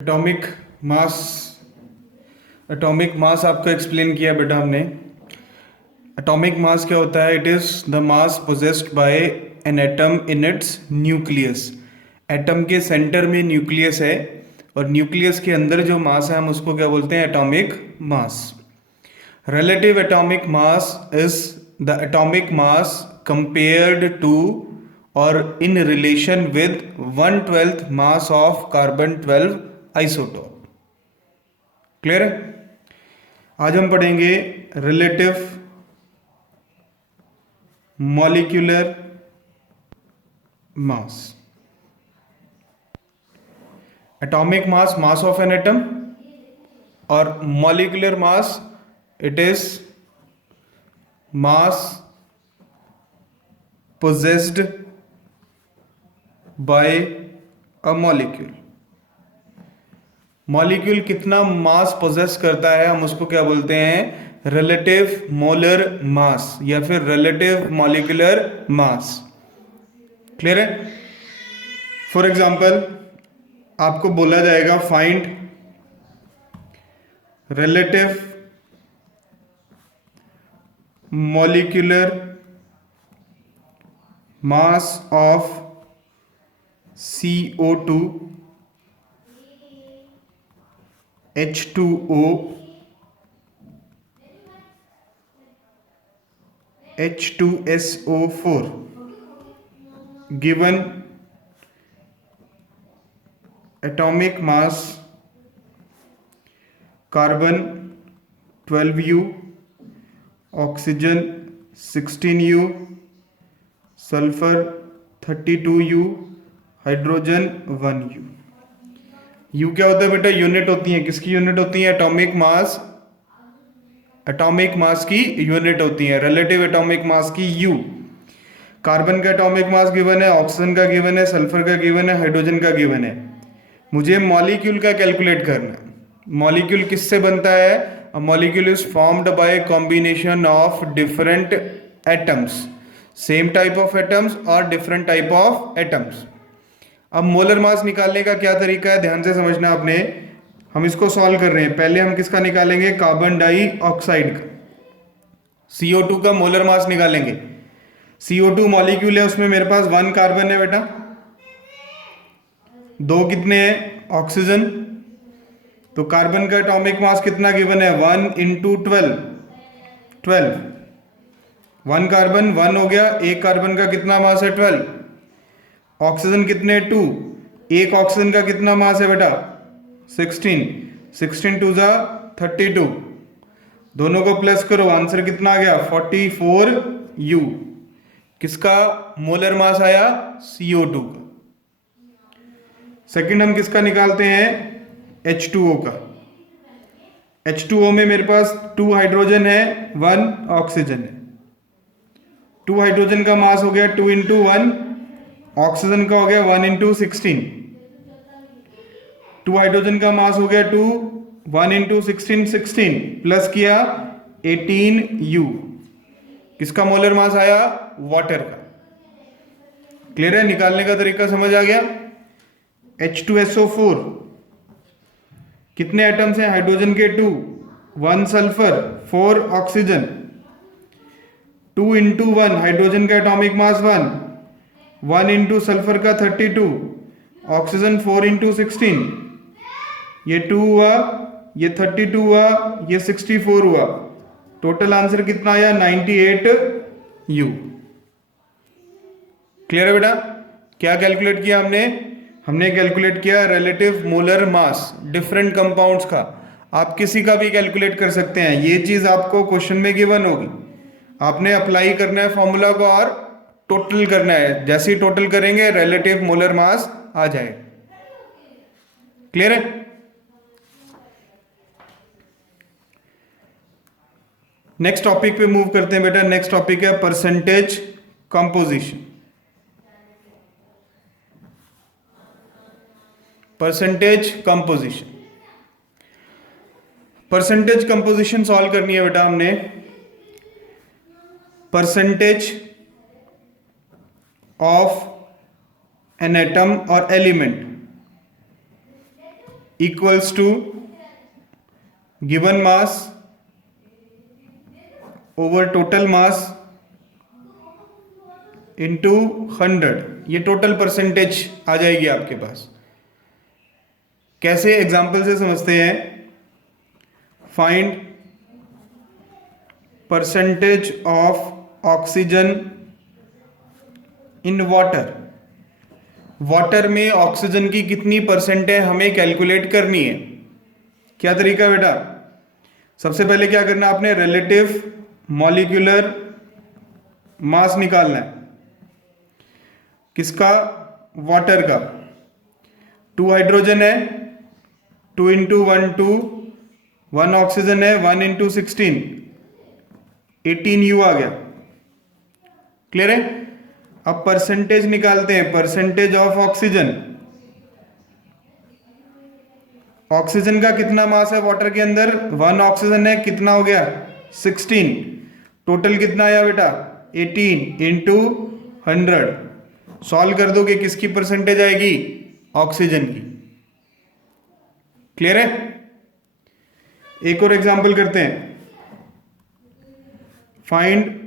Atomic mass आपको explain किया बेटा हमने। एटॉमिक मास क्या होता है? It is the mass possessed by an atom in its nucleus. Atom के सेंटर में न्यूक्लियस है और न्यूक्लियस के अंदर जो मास है हम उसको क्या बोलते हैं? Atomic mass. Relative atomic mass is the atomic mass compared to और in relation with 1/12 mass of carbon 12 isotope. Clear है? आज हम पढ़ेंगे relative molecular mass. Atomic mass, mass of an atom, और molecular mass it is mass possessed by a molecule। Molecule कितना mass poses करता है हम उसको क्या बोलते हैं? रिलेटिव मोलर मास या फिर रिलेटिव मॉलिक्यूलर मास। क्लियर है? फॉर एग्जांपल आपको बोला जाएगा find relative molecular mass of CO2, H2O, H2SO4 given atomic mass carbon 12U, oxygen 16U, sulfur 32U, hydrogen 1U। You क्या होता है बेटा? यूनिट होती है। किसकी यूनिट होती है? Atomic mass. एटॉमिक मास की यूनिट होती है। रिलेटिव एटॉमिक मास की यू। कार्बन का एटॉमिक मास गिवन है, ऑक्सीजन का गिवन है, सल्फर का गिवन है, हाइड्रोजन का गिवन है। मुझे मॉलिक्यूल का कैलकुलेट करना है। मॉलिक्यूल किससे बनता है? A molecule is formed by combination of different atoms, same type of atoms और डिफरेंट टाइप ऑफ एटम्स। अब मोलर मास निकालने का क्या तरीका है, ध्यान से समझना आपने। हम इसको सॉल्व कर रहे हैं। पहले हम किसका निकालेंगे? कार्बन डाइऑक्साइड का, CO2 का मोलर मास निकालेंगे। CO2 मॉलिक्यूल है, उसमें मेरे पास 1 कार्बन है बेटा, 2 कितने हैं? ऑक्सीजन। तो कार्बन का एटॉमिक मास कितना गिवन है? 1 × 12। 1 कार्बन 1 हो गया। एक कार्बन का कितना मास है? 12। ऑक्सीजन कितने? 2। एक ऑक्सीजन का कितना मास है बेटा? 16। 16 2 जा 32। दोनों को प्लस करो, आंसर कितना आ गया? 44U। किसका मोलर मास आया? CO2 का। सेकंड हम किसका निकालते हैं? H2O का। H2O में मेरे पास 2 हाइड्रोजन है, 1 ऑक्सीजन है। 2 हाइड्रोजन का मास हो गया 2 × 1, ऑक्सीजन का हो गया 1 × 16। 2 हाइड्रोजन का मास हो गया 2, 1 × 16 16, प्लस किया 18U। किसका मोलर मास आया? वाटर का। क्लियर है? निकालने का तरीका समझ आ गया? H2SO4 कितने एटम्स हैं? हाइड्रोजन के 2, 1 सल्फर, 4 ऑक्सीजन। 2 × 1 हाइड्रोजन का एटॉमिक मास 1, 1 × सल्फर का 32, ऑक्सीजन 4 × 16, ये 2 हुआ, ये 32 हुआ, ये 64 हुआ। टोटल आंसर कितना आया? 98U। क्लियर है बेटा? क्या कैलकुलेट किया हमने? हमने कैलकुलेट किया relative molar mass different compounds का। आप किसी का भी कैलकुलेट कर सकते हैं। ये चीज आपको क्वेश्चन में गिवन होगी, आपने अप्लाई करना है फॉर्मूला को और टोटल करना है। जैसे ही टोटल करेंगे रिलेटिव मोलर मास आ जाएगा। क्लियर है? नेक्स्ट टॉपिक पे मूव करते हैं बेटा। नेक्स्ट टॉपिक है percentage composition. Percentage composition. Percentage composition solve करनी है बेटा हमने। परसेंटेज ऑफ एन एटम और element equals to given mass over total mass into 100। ये टोटल परसेंटेज आ जाएगी आपके पास। कैसे, एग्जाम्पल से समझते हैं। Find percentage of oxygen in water. Water में ऑक्सीजन की कितनी परसेंट है हमें कैलकुलेट करनी है। क्या तरीका बेटा, सबसे पहले क्या करना है आपने, रिलेटिव मॉलिक्यूलर मास निकालना है। किसका, वाटर का। 2 हाइड्रोजन है, 2 इंटू 1 2, 1 ऑक्सीजन है, 1 इंटू 16, 18 यू आ गया। क्लियर है। अब परसेंटेज निकालते हैं, परसेंटेज ऑफ ऑक्सीजन। ऑक्सीजन का कितना मास है वाटर के अंदर, 1 ऑक्सीजन है, कितना हो गया 16। टोटल कितना आया बेटा 18 इंटू 100। सॉल्व कर दोगे किसकी परसेंटेज आएगी, ऑक्सीजन की। क्लियर है। एक और एग्जांपल करते हैं। Find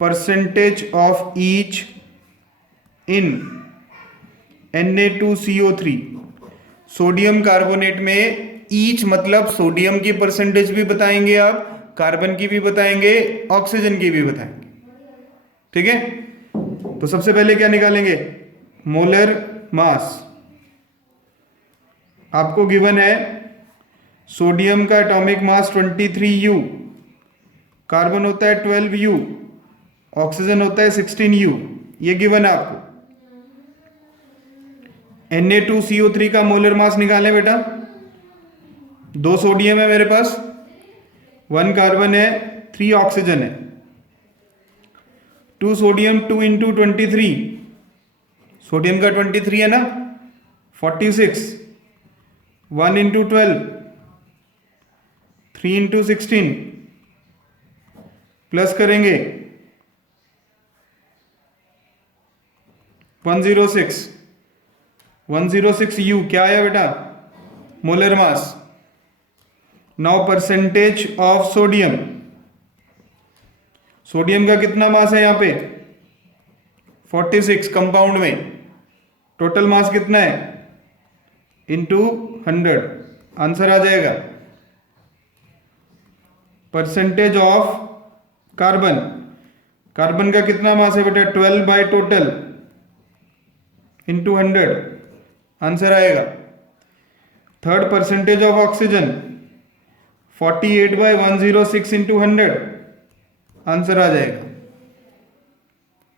percentage of each in Na2CO3। Sodium carbonate में ईच मतलब सोडियम की परसेंटेज भी बताएंगे आप, कार्बन की भी बताएंगे, ऑक्सीजन की भी बताएंगे। ठीक है। तो सबसे पहले क्या निकालेंगे, मोलर मास। आपको गिवन है सोडियम का एटॉमिक मास 23U, कार्बन होता है 12U, ऑक्सीजन होता है 16U। ये गिवन है आपको। Na2CO3 का मोलर मास निकालें बेटा। 2 सोडियम है मेरे पास, 1 कार्बन है, 3 ऑक्सीजन है। 2 सोडियम 2 इंटू 23, सोडियम का 23 है ना, 46। 1 इंटू 12, 3 इंटू 16, प्लस करेंगे 106। 106U क्या आया बेटा, molar mass. Now percentage of sodium. Sodium का कितना मास है यहां पे 46 कंपाउंड में। टोटल मास कितना है इंटू 100, आंसर आ जाएगा। परसेंटेज ऑफ कार्बन, कार्बन का कितना मास है बेटा 12 बाय टोटल इंटू 100, आंसर आएगा। Third percentage of oxygen 48 by 106 into 100, answer आ जाएगा।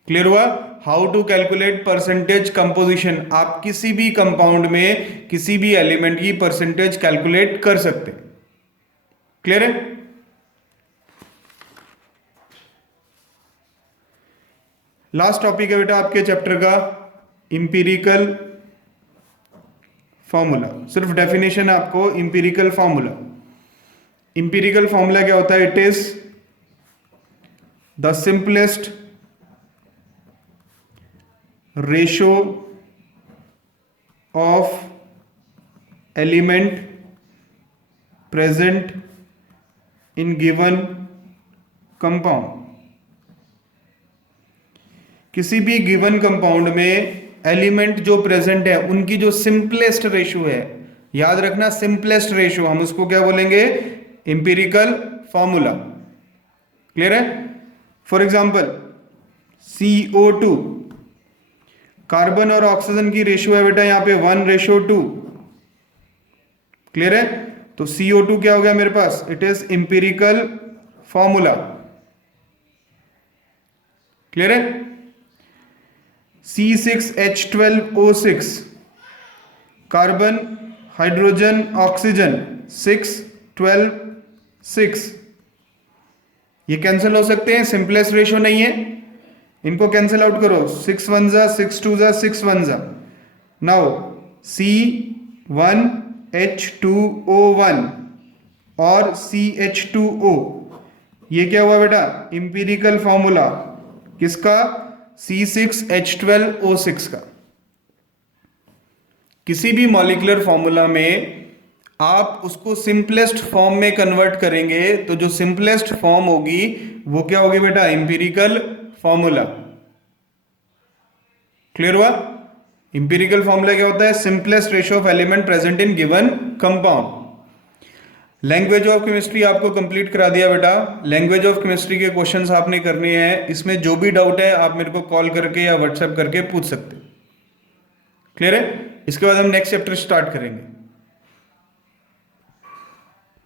क्लियर हुआ। How to calculate percentage composition. आप किसी भी कंपाउंड में किसी भी एलिमेंट की परसेंटेज कैलकुलेट कर सकते हैं। क्लियर है। लास्ट टॉपिक है बेटा आपके चैप्टर का इंपीरिकल फॉर्मूला। सिर्फ डेफिनेशन है आपको इंपीरिकल फॉर्मूला। इंपीरिकल फॉर्मूला क्या होता है, it is the simplest ratio of element present in given compound. किसी भी गिवन कंपाउंड में एलिमेंट जो प्रेजेंट है उनकी जो सिंपलेस्ट रेशो है, याद रखना सिंपलेस्ट रेशो, हम उसको क्या बोलेंगे, इंपीरिकल फॉर्मूला। क्लियर है। फॉर एग्जांपल CO2, कार्बन और ऑक्सीजन की रेशो है बेटा यहां पे 1:2। क्लियर है। तो CO2 क्या हो गया मेरे पास, it is empirical formula. Clear है। C6H12O6, carbon hydrogen oxygen 6 12 6। ये कैंसिल हो सकते हैं, सिंपलेस्ट रेशो नहीं है, इनको कैंसिल आउट करो। 6 1 जा 6 2 जा 6 1 जा। नाउ C1H2O1 और CH2O, ये क्या हुआ बेटा, इंपीरिकल फॉर्मूला किसका, C6H12O6 का। किसी भी मॉलिक्यूलर फॉर्मूला में आप उसको सिंपलेस्ट फॉर्म में कन्वर्ट करेंगे तो जो सिंपलेस्ट फॉर्म होगी वो क्या होगी बेटा, इंपिरिकल फॉर्मूला। क्लियर हुआ? इंपिरिकल फॉर्मूला क्या होता है, simplest ratio of element present in given compound. Language of chemistry आपको कंप्लीट करा दिया बेटा। लैंग्वेज ऑफ केमिस्ट्री के क्वेश्चंस आपने करने हैं, इसमें जो भी डाउट है आप मेरे को कॉल करके या व्हाट्सएप करके पूछ सकते। क्लियर है? इसके बाद हम नेक्स्ट चैप्टर स्टार्ट करेंगे।